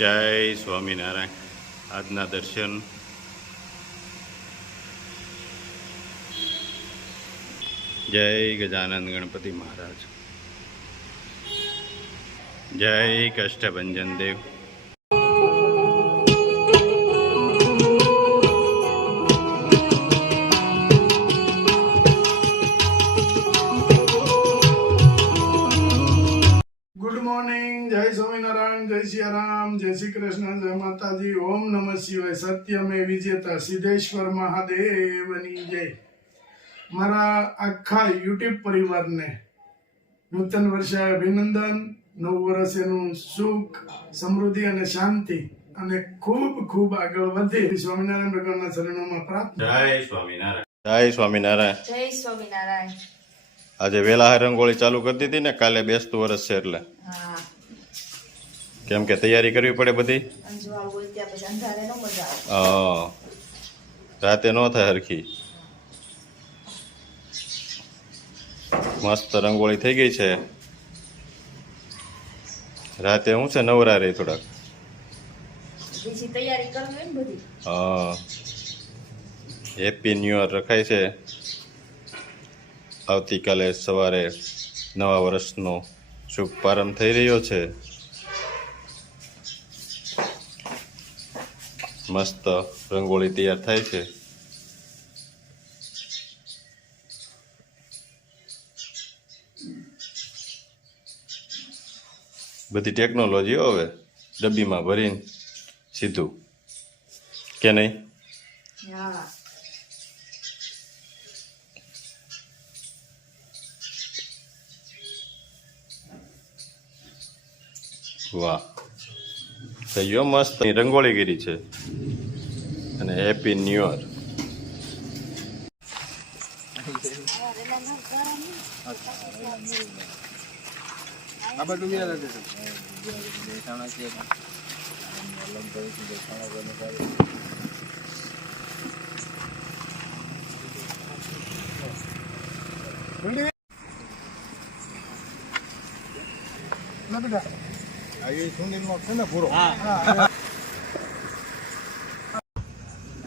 જય સ્વામિનારાયણ. આજના દર્શન જય ગજાનંદ ગણપતિ મહારાજ. જય કષ્ટભંજન દેવ. Good morning. જય સ્વામિનારાયણ, જય સિયારામ, જય શ્રી કૃષ્ણ, જય માતાજી, ઓમ નમઃ શિવાય. સત્યમે વિજેતા સિદ્ધેશ્વર મહાદેવની જય. મારા આખા યુટ્યુબ પરિવારને નૂતન વર્ષે અભિનંદન. નવું વર્ષ એનું સુખ, સમૃદ્ધિ અને શાંતિ અને ખૂબ ખૂબ આગળ વધે સ્વામિનારાયણ ભગવાનના ચરણોમાં પ્રાર્થના. જય સ્વામિનારાયણ. જય સ્વામિનારાયણ. જય સ્વામિનારાયણ. આજે વેલા રંગોળી ચાલુ કરી દીધી ને, કાલે બેસતું વર્ષ છે એટલે હા, કેમ કે તૈયારી કરવી પડે બધી. અંજવાળ બોલત્યા પછી અંધારે નો મજા આવે. રાતે ન થાય હરખી. મસ્ત રંગોળી થઈ ગઈ છે. રાતે હું છે નવરા રહી થોડાક. બીજી તૈયારી કરવી હોય ને બધી. હેપી ન્યુ યર રખાય છે. આવતીકાલે સવારે નવા વર્ષનો શુભ પ્રારંભ થઈ રહ્યો છે. મસ્ત રંગોળી તૈયાર થાય છે. બધી ટેકનોલોજી હવે ડબ્બીમાં ભરીને સીધું કે નહીં. હા, વાહ, થઈ ગયો મસ્ત રંગોળી કરી છે. અને હેપી ન્યુ યર.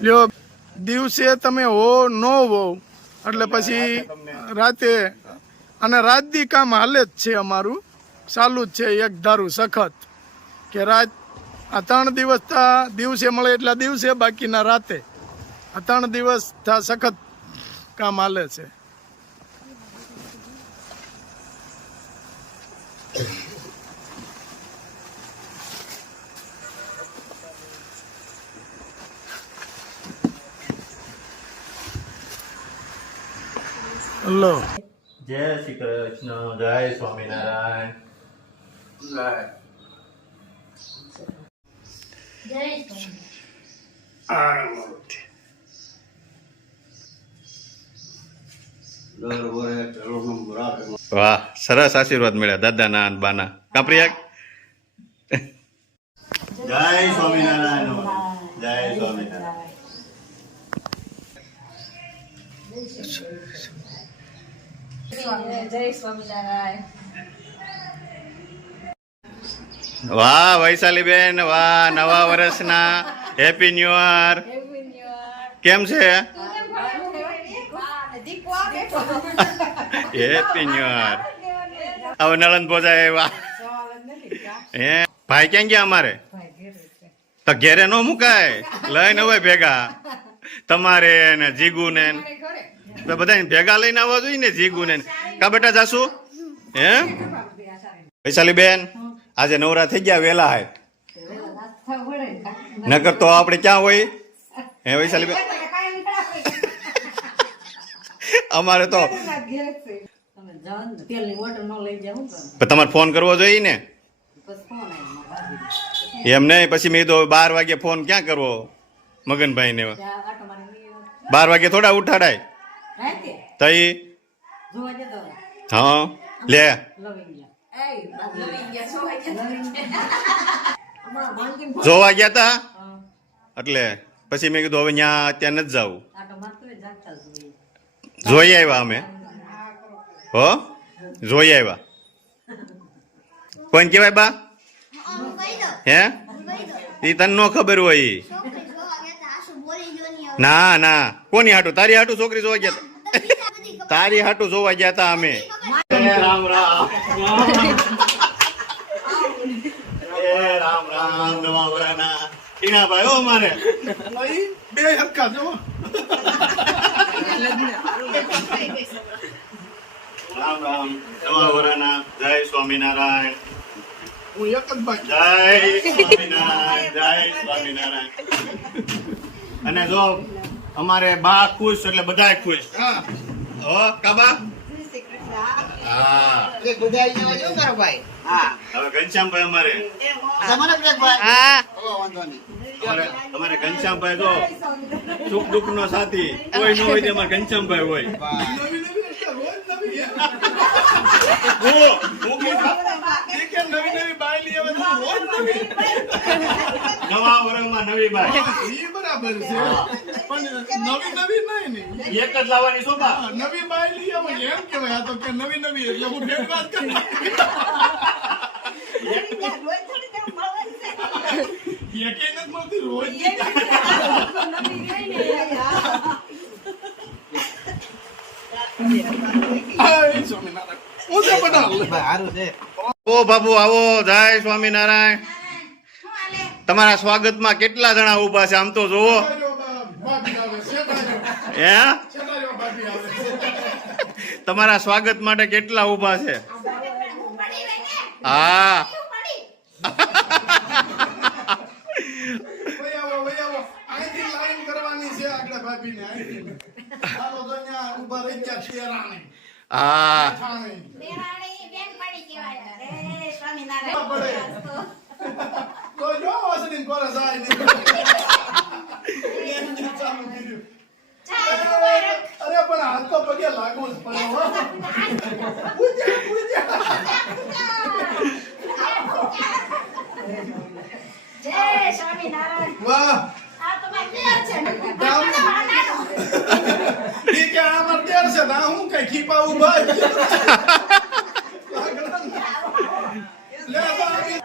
લ્યો, દિવસે તમે હો ન હો એટલે પછી રાતે, અને રાત દી કામ હાલે જ છે. અમારું ચાલુ જ છે એક ધારું સખત, કે રાત આ 3 દિવસ દિવસે મળે એટલા દિવસે, બાકીના રાતે. આ 3 દિવસ સખત કામ હાલે છે. લો, જય શ્રી કૃષ્ણ. જય સ્વામિનારાયણ. જય સ્વામિનારાયણ. વાહ, સરસ આશીર્વાદ મળ્યા દાદાના અને બાના. કાપરિયા. જય સ્વામિનારાયણ. જય સ્વામિનારાયણ. જય સ્વામિનારાયણ. વાહ વૈશાલી બેન, વાહ, નવા વર્ષના હેપી ન્યુ યર. કેમ છે? Happy new year. હવે નળન પોજા એવા. હે ભાઈ ક્યાં ગયા અમારે? તો ઘેરે નો મુકાય, લઈને હવે ભેગા તમારે ને જીગુ ને બધા ભેગા લઈને આવવા જોઈએ ને. જીગુ ને કા બેટા જાસુ? હે વૈશાલી બેન, આજે નવરા થઈ ગયા વેલા હે, નકર તો આપણે ક્યાં હોય? હે વૈશાલી બેન, અમારે તો તમારે ફોન કરવો જોઈએ ને. એમ નહીં, પછી મેં તો 12 વાગે ફોન ક્યાં કરવો મગનભાઈ ને? 12 વાગે થોડા ઉઠાડાય તઈ. હા લે, જોવા ગયા તા એટલે પછી મેં કીધું હવે ત્યાં અત્યારે નથી જવું. જોઈ આવ્યા અમે. હો જોઈ આવ્યા. કોઈને કહેવાય બા? હે ઈ તને નો ખબર હોય ઈ. ના ના કોની હાટું તારી હાટું છોકરી જોવા ગયા તા? તારી હાટું જોવા ગયા તા અમે. રામ રામ રામ રામ નવા વરાના ટીણાભાઈ હો મારે નહીં, બે હરકા જો. રામ રામ નવા વરાના જય સ્વામિનારાયણ હું એક જ બાકી. જય સ્વામિનારાયણ જય સ્વામિનારાયણ. અને જો અમારે બા ખુશ એટલે બધાય ખુશ. હા, હો કાબા હા હવે ઘનશ્યામભાઈ અમારે તમારે ઘનશ્યામભાઈ જો સુખ દુઃખ નો સાથી કોઈ ન હોય તેમાં ઘનશ્યામભાઈ હોય. નવી નવી એટલે રોજ નવી. હું કીધું, એ કે નવી નવી બાયલી આવે તો રોજ નવી. નવા વર્ષમાં નવી બાઈ ઈ બરાબર છે, પણ નવી નવી નહીં ને. એક જ લાવવાની શોભા. હા, નવી બાયલી આવે એમ કહેવાય. આ તો કે નવી નવી એટલે હું ફેર વાત કરું. એકે નથી મળતી રોજ. હાય સ્વામિનારાયણ. હું તો બધા ઓ બાબુ આવો જય સ્વામિનારાયણ. તમારા સ્વાગતમાં કેટલા જણા ઉભા છે આમ તો જોવો. ભાભી આવે છે, હે છેટાયો ભાભી આવે. તમારા સ્વાગત માટે કેટલા ઉભા છે. હા વહી આવો, વહી આવો. અહીંથી લાઈન કરવાની છે આગળ ભાભીને. અહીંથી. ચાલો તો અહીંયા ઊભા રહી ગયા છીએ રાણે. હા ઠાણે. તો જો વાસણીને કોરે જાય નહીં. ચાલુ કર્યું. અરે પણ હાથ તો પગે લાગવું જ પડે હો. પૂજા, પૂજા. જય સ્વામિનારાયણ. વાહ. આ તો મારી દેર છે. ઈ કે આ માર દેર છે ને આ હું કઈ ખીપા ઉભા છે. લે બાકી.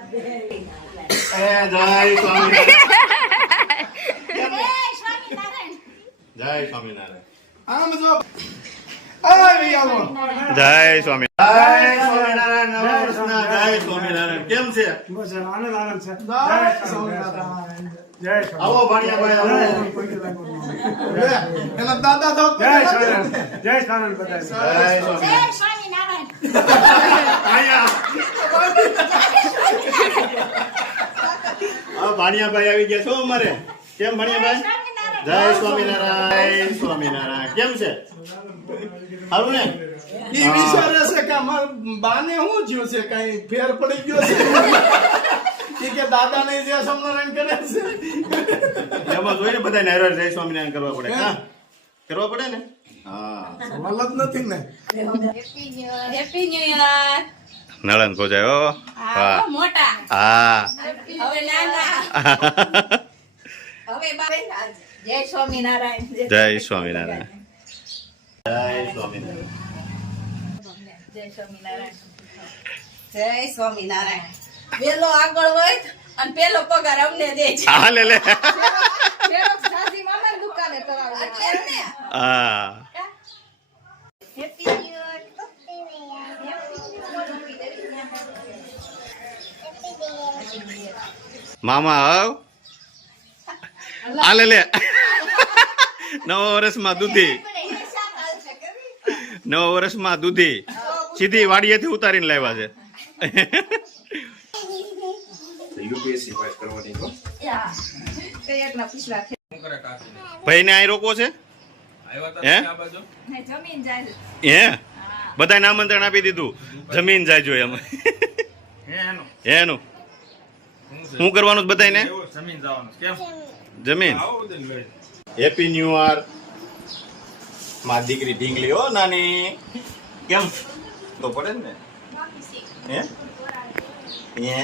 એ જય સ્વામિનારાયણ. જય સ્વામિનારાયણ. જય સ્વામિનારાયણ. આમ જો આવી આવો. જય સ્વામિનારાયણ. જય સ્વામિનારાયણ. નવા વર્ષના જય સ્વામિનારાયણ. કેમ છે? આવો ભાણિયાભાઈ આવો. લે એના દાદા તો જય સ્વામિનારાયણ. જય સ્વામિનારાયણ. આયા. આ ભાણિયાભાઈ આવી ગયા છો અમારે. કેમ ભાણિયાભાઈ? જય સ્વામિનારાયણ. જય સ્વામિનારાયણ. કેમ છે? સારું ને? ઈ વિચારે છે કે અમાર બાને શું થયું છે, કઈ ફેર પડી ગયો છે. ઈ કે દાદા ને જે સ્વામિનારાયણ કરે છે. એમાં જોઈને બધાને હારે જય સ્વામિનારાયણ કરવા પડે. હા કરવા પડે ને. હા સવાલ જ નથી ને. Happy new year. નળન પહોંચાય હો. વાહ. મોટા હા હવે નાના હવે જય સ્વામિનારાયણ. જય સ્વામિનારાયણ. જય સ્વામિનારાયણ. જય સ્વામિનારાયણ. જય સ્વામિનારાયણ. વેલો આગળ હોય અને પેલો પગાર અમને દે છે. હા લે લે. ફેરોક્સ દાદી મામાની દુકાને કરાવે એટલે હા હેપી ન્યુ યર. મામા આવ. આ લે લે. નવા વર્ષમાં દૂધી. નવા વર્ષમાં દૂધી સીધી વાડીએથી ઉતારીને લાવ્યા છે. યુપીએસસી પાસ કરવાની તો કયાકના પિછલા ભાઈને અહીં રોકવો છે. હે જમીન જાય. હે બધાને આમંત્રણ આપી દીધું. જમીન જાય જોઈએ અમે. એનું શું કરવાનું છે બધાને? જમીન જવાનું કેમ જમીન. Happy new year. મારી દીકરી ઢીંગલી હો નાની. કેમ તો પડે ને. હે હે.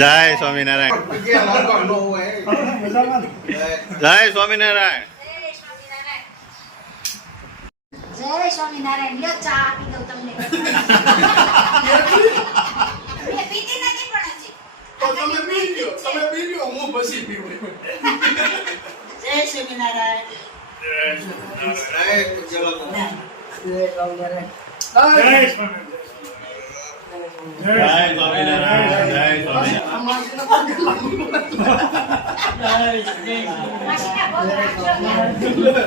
જય સ્વામિનારાયણ. જય સ્વામિનારાયણ. જય સ્વામિનારાયણ. લ્યો ચા આપી દઉં તમને. મેં પીધી નથી પણ હજી. તો તમે પી લ્યો, હું પછી પીવું. જય સ્વામિનારાયણ. માસીના ભોગ રાખજો ને.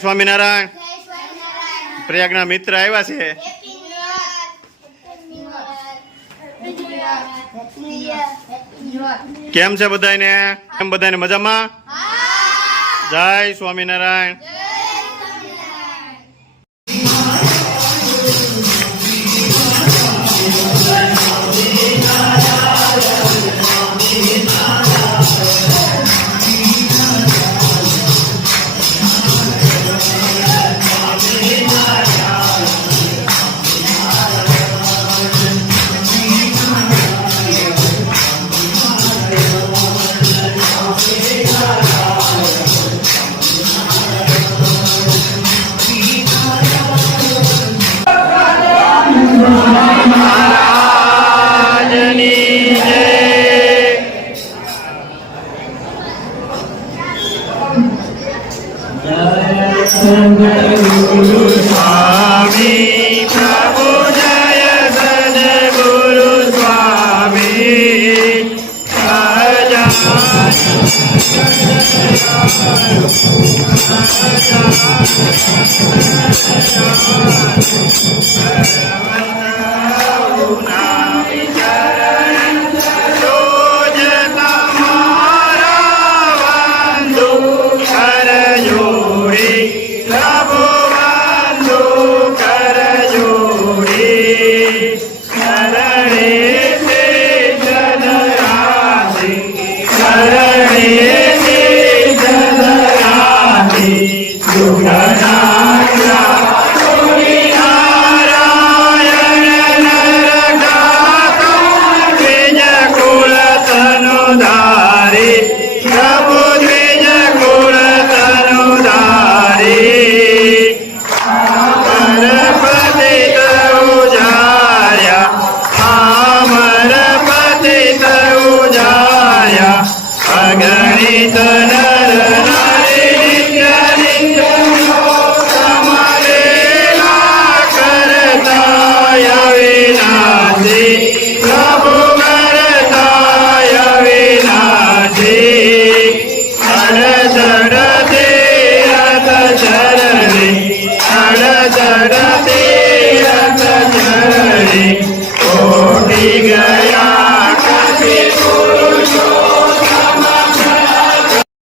સ્વામિનારાયણ પ્રયાગના મિત્ર આવ્યા છે. કેમ છે બધાને? કેમ બધાને મજામાં? જય સ્વામિનારાયણ. સ્વામી પ્રભુ જય સદગુરુ સ્વામી ગયા